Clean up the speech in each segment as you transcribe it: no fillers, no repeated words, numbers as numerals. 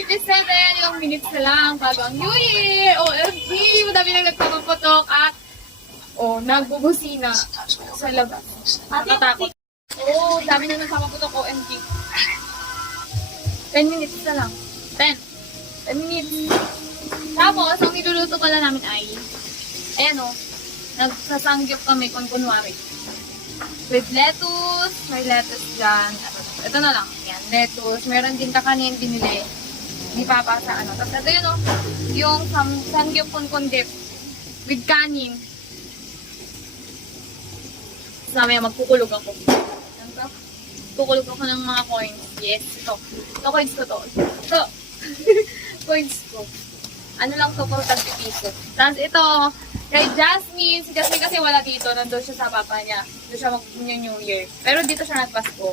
4:37, ilang minutes na lang bago ang New Year. OMG, madami nang nagpapaputok at nagbubusina sa labas. Nakatakot. Dami nang nagpapaputok, OMG. 10 minutes na lang. 10 minutes. Tapos, ang niluluto pala namin ay, ayan nagsasangyup kami kunwari. With lettuce, may lettuce dyan. Ito na lang, yan, lettuce. Meron din kakanin binili. Hindi pa sa ano. Tapos ito yun yung sangyup dip with kanin. Tapos mamaya magkukulog ako. Kukulog ako ng mga coins. Yes, ito. Ito coins ko to. Ito. Coins ko. Ano lang to, puro tag-piso. Tapos ito, kay Jasmine. Si Jasmine kasi wala dito. Nandun siya sa papa niya. Doon siya mag-New Year. Pero dito siya nagpasko.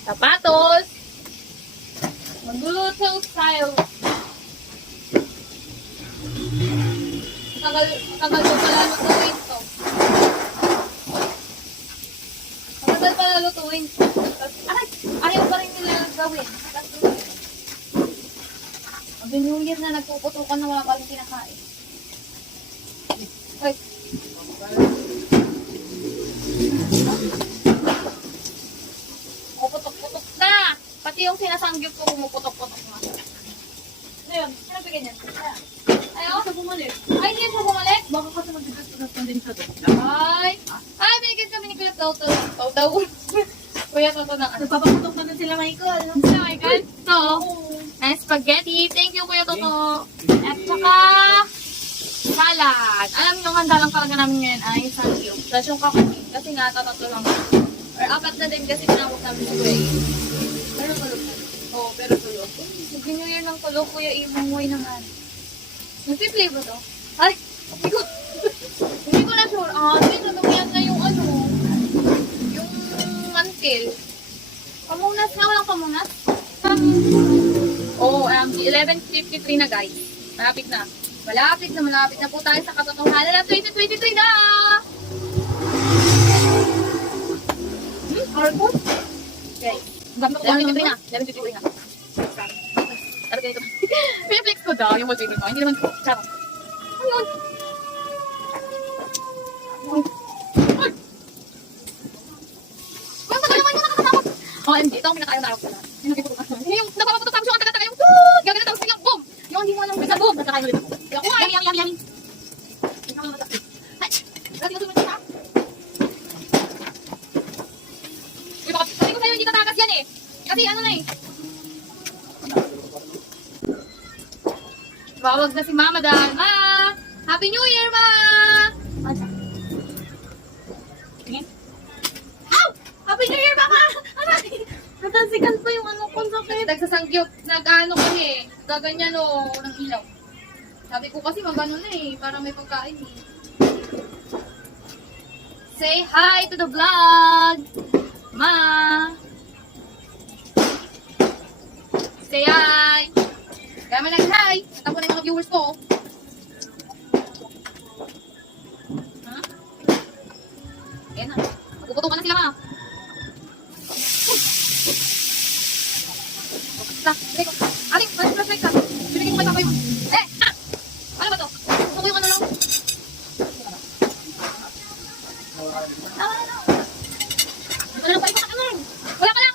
Sapatos. Magluluto tayo. Tagal ko pala lutuin to. Matagal pala lutuin to. Ayaw pa rin nila gawin. Mag-New Year na nagpuputukan na wala pa rin kinakain. Ay. Puputok-putok na! Pati yung sinasangyup ko pumuputok-putok na. Ano yun? Sino bigyan yan? Ayaw? Sa bumalik. Ay, hindi yan sa bumalik? Baka kasi magbigas-bigas na din sa doon. Ay, binigyan kami ni Kuya Toto. Kuya Toto na ano. Nagpapaputok na din sila, Michael. Sila, Michael? Ito. And spaghetti. Thank you, Kuya Toto. At saka, salad. Alam niyo, handa lang talaga namin ngayon ay sangyup. Tapos yung kakanin. Kasi nga, tatatlo lang. Or apat na din kasi tinawag namin sa Kuya Ian. Pero tulog na. Oo, pero tulog. Mag-New Year ng tulog, Kuya Ian. Manguhay na nga. Nag-play ba to? Ay, hindi ko na sure. Natumiyan na yung yung mantil. Pamunas nga, walang pamunas. 11:53 na guys. Malapit na. Malapit na po tayo sa katotohanan na 2023 na! Hardcore? Okay. 11:53 na. 11:53 na. Ano ganito? Pinaflex ko daw yung wallpaper ko. Hindi naman ko. Charot. Ayun. Ay! Ang tagal naman yung nakakatakot. OMG, ito ang pinakaayang-araw ko na. Yung napapaputok tapos yung ang tagal-tagal yung gagawin tapos biglang boom! Yung hindi mo alam biglang boom! Nagkakain ulit ako. Yummy! Ay! Grabe na sumunod siya. Uy, baka sabi ko sa'yo hindi tatagas yan eh. Kasi ano na eh. Bawag na si Mama dahil, Ma! Happy New Year, Ma! Tingin? Ow! Happy New Year, Mama! Aray! Natansikan pa yung kong sakit. Nagsasangyop, nag-ano kasi eh. Gaganyan ng ilaw. Sabi ko kasi magano na eh, para may pagkain eh. Say hi to the vlog! Ma! Say hi! Kaya may nag-hi! At ako na yung mga viewers ko. Ha? Ayan na. Magpuputukan na sila, Ma. Dali ko. Aling, flashlight ka. Binigyan ko mata ko yung... Ano ba to? Gusto ko yung ano lang. Ito na lang pa. Wala ka lang.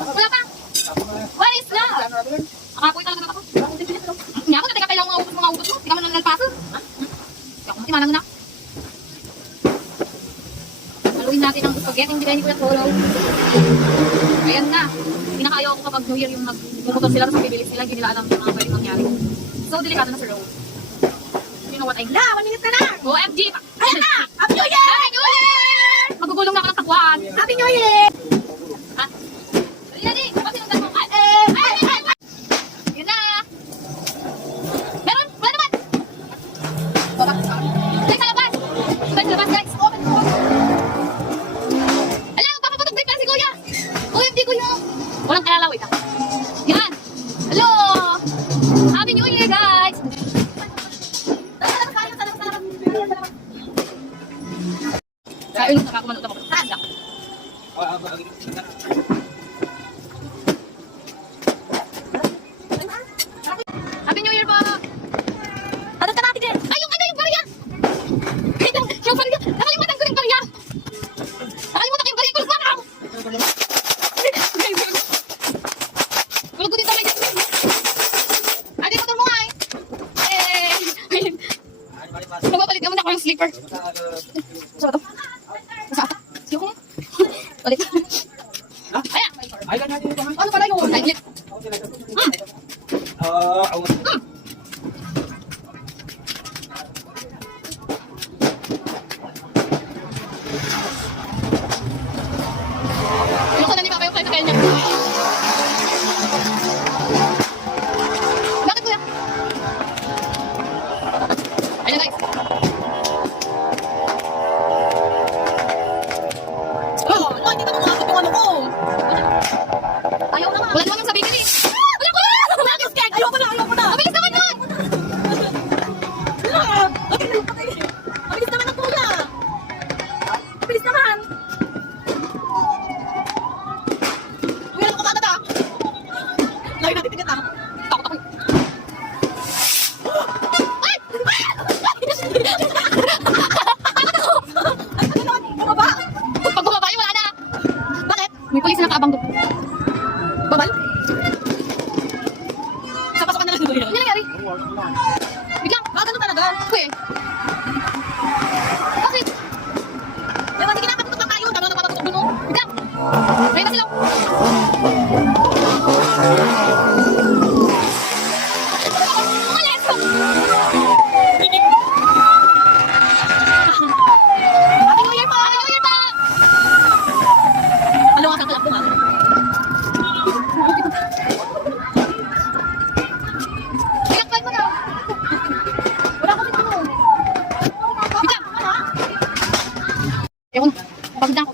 Wala pa. What is that? Akapoy talaga na ako. Hindi ako, teka kailangan mga ubos mo. Hindi ka man nalpaso. Hindi ako matimanang na. Haluin natin ang spaghetti. Hindi kayo ni Kuya Tolo. Ayan na. Pinakayaw ako kapag New Year yung nagmumotor sila sa bibilis nila. Hindi nila alam yung mga pwedeng mangyari. So, delikado na sa road. You know what I mean? 1 minute na na! OMG! Ayan na! Happy New Year! Happy New Year! Magugulong na ako ng takwan. Happy New Year! Ha? Dali! Kapag sinundan mo. Yun na! Meron! Wala naman! Wala ka sa labas! Sa labas, guys! Open ko! Alam! Papapatugtay pa si Kuya! OMG, Kuya! Walang kalala, wait lang. Yan! Hello! Happy New Year, guys! Kaya ulit, nakakumanot ako. Saan lang? Sleeper. Saan ba to? Saan ata? Siyoko nga. Ulit. Ayan. Ay, ganyan yung ito. Ano pala yun? Ay, ulit. Ayoko na ni Papa yung kaya niya. Bakit kuya? Ayun guys. Oh, no, hindi ka makakot yung ano ko. Ayaw na nga. Wala naman sa bakery. Wala ko! Bakit, Kek? Ayoko na, ayoko na. Mabilis naman yun! Mabilis naman ang kuya. Mabilis naman. Kuya, lang kumagat ah. Lagi natin tigat ah. Takot ako. Ay! Ano naman? Bumaba? Pag bumaba yun, wala na. Bakit? May pulis na nakaabang doon. Babal? Sa pasokan na lang kuya. Ano nangyari? Biglang. Bakit ano talaga? Uy. Bakit? Diba, hindi kinakatutok lang tayo. Tama na mapatutok mo. Biglang. Ayun na sila. Umalis! Happy New Year po! Happy New Year pa! Ano nga kang kalabong ah? Biglang, mo na. Wala kami ano. Biglang. Ewan na. Pagod na ako.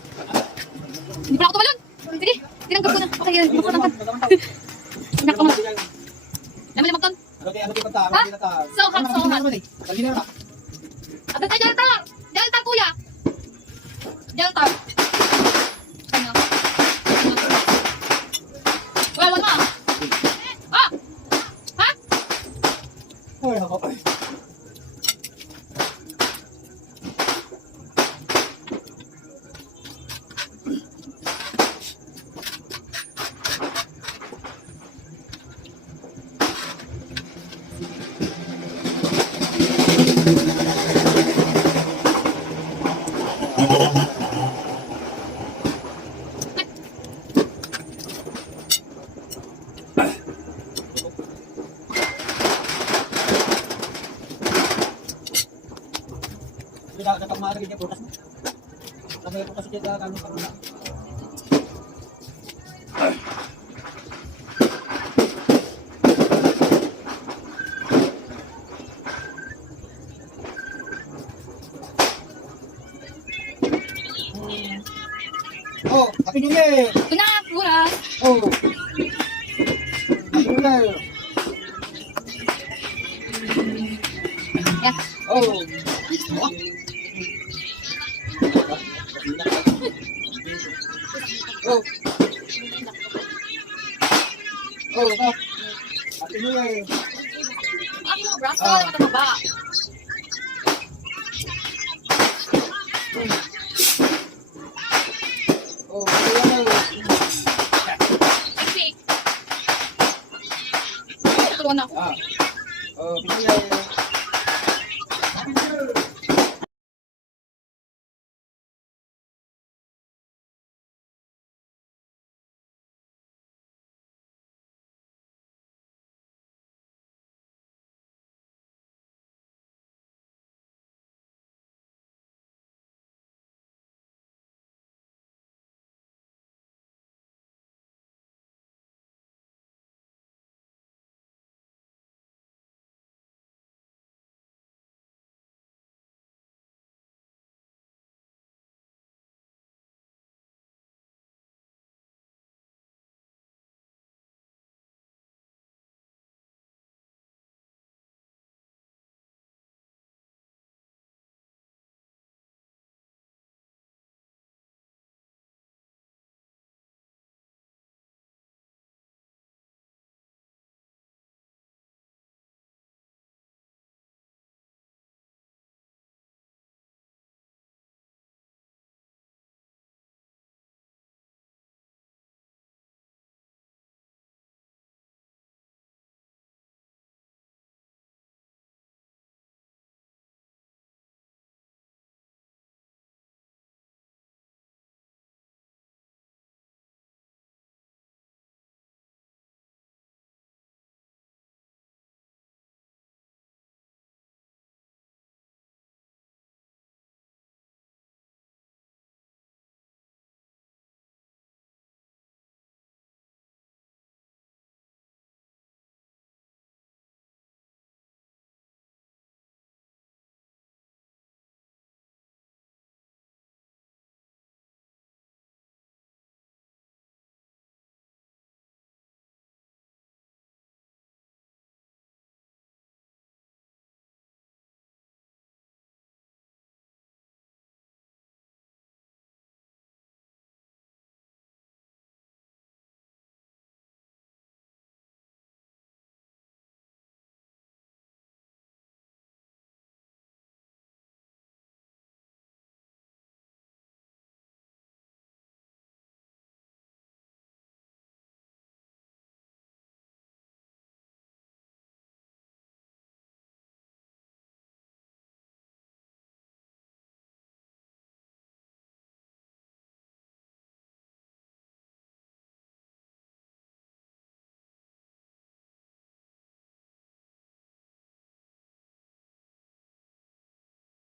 Hindi pala ako tumalon. Sige, tinanggap ko na. Okay, buko na. Tinanggap ko na. Naman limang ton. Ha? So hot, so hot. Agad tayo, Delta! Delta, kuya! Delta! Ano? Wala, wala. Ah! Ha? Oh, Happy New Year! Ito na, kuya. Oh! Happy New Year! Yan. Oh! Oh! Oh, ka! Happy New Year! Ako, braso, matababa. Oh, Happy New Year! Fake. Tutulungan na ako. Ah! Oh, Happy New Year! Happy New Year!